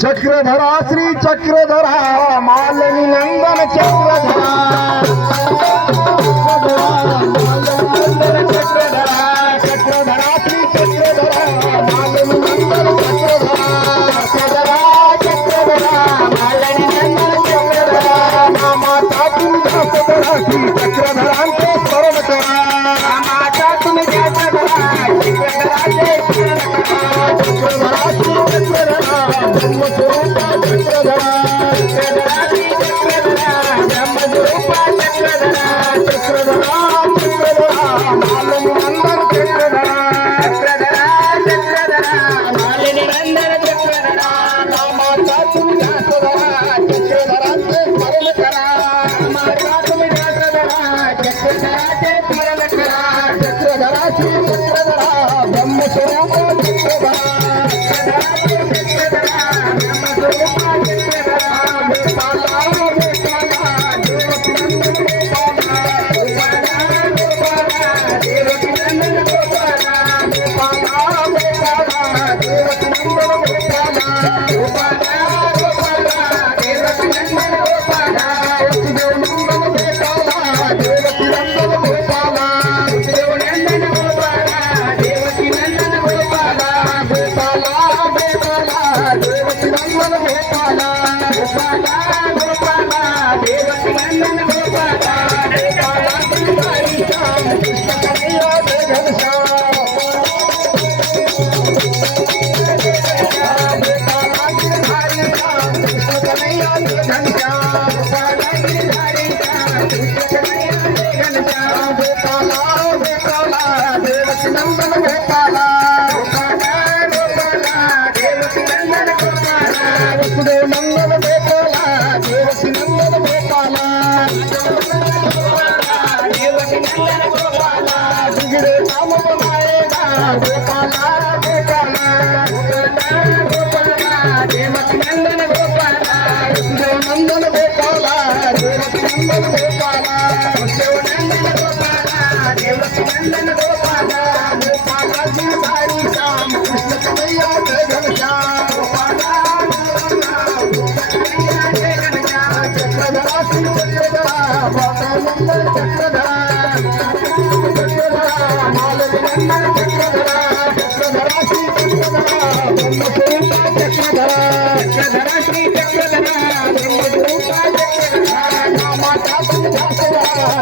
चक्रधरा श्री चक्रधरा मालनी नंदन चक्रधरा चक्रधरा श्री चक्रधरा मालनी नंदन चक्रधरा चक्रधरा मालनी नंदन चक्रधरा माता तुमच्या सदरा श्री चक्रधरांचे स्मरण करा माता तुमच्या सदरा चक्रधराचे स्मरण करा चक्रधरा श्री चक्रधरा ब्रह्मस्वरूपा चक्रधरा चक्रधरा श्री चक्रधरा ब्रह्मस्वरूपा चक्रधरा चक्रधरा चक्रधरा मालनी नंदन चक्रधरा चक्रधरा चक्रधरा मालनी नंदन चक्रधरा माता तुमच्या सदरा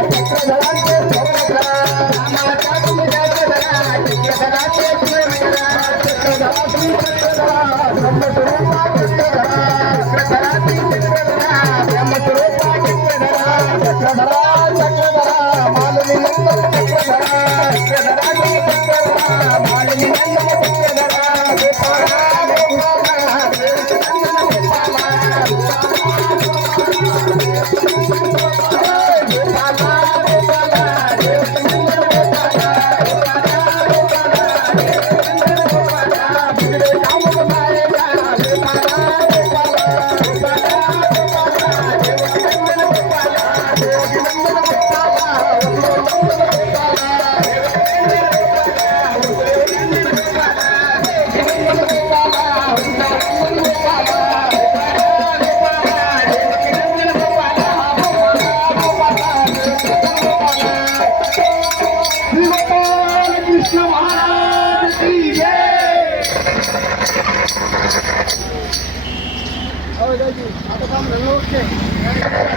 चक्रधराचे स्मरण करा माता तुमच्या सदरा चक्रधराचे स्मरण करा चक्रधरा श्री चक्रधरा ब्रह्मस्वरूपा चक्रधरा आता काम झालं.